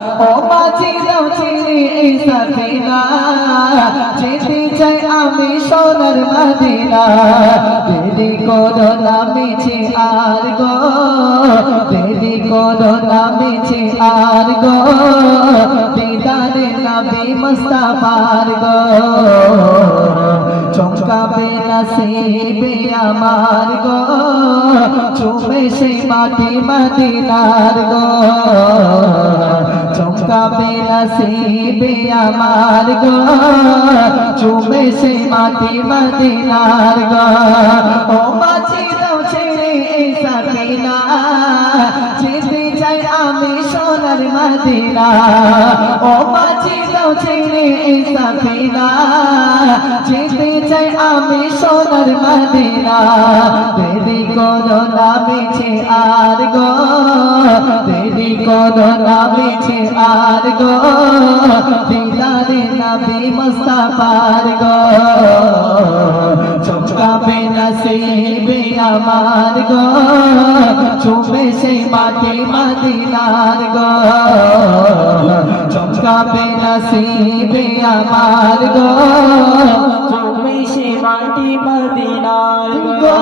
ও মাঝি দাও ছেড়ে এই সাফিনা, যেতে চাই আমি সোনার মদিনা। দেরি করো না মিছে আর গো, দেরি করো না মিছে আর গো, দিদারে নবী মুস্তাফার গো। চমকাবে নসিবে আমার গো, চুমে সেই মাটি মদিনার গো। চমকাবে নসিবে আমার গো, চুমে সেই মাটি মদিনার গো। ও মাঝি দাও ছেড়ে এই সাফিনা, যেতে চাই আমি সোনার মদিনা। ও মাঝি দাও ছেড়ে এই সাফিনা, যেতে চাই আমি সোনার মদিনা। দেরি করো না মিছে আর গো, দেরি করো না মিছে আর গো, দিদারে নবী মুস্তাফার গো। চমকাবে নসিবে আমার গো, চুমে সেই মাটি মদিনার গো। চমকাবে নসিবে আমার গো, চুমে সেই মাটি মদিনার গো।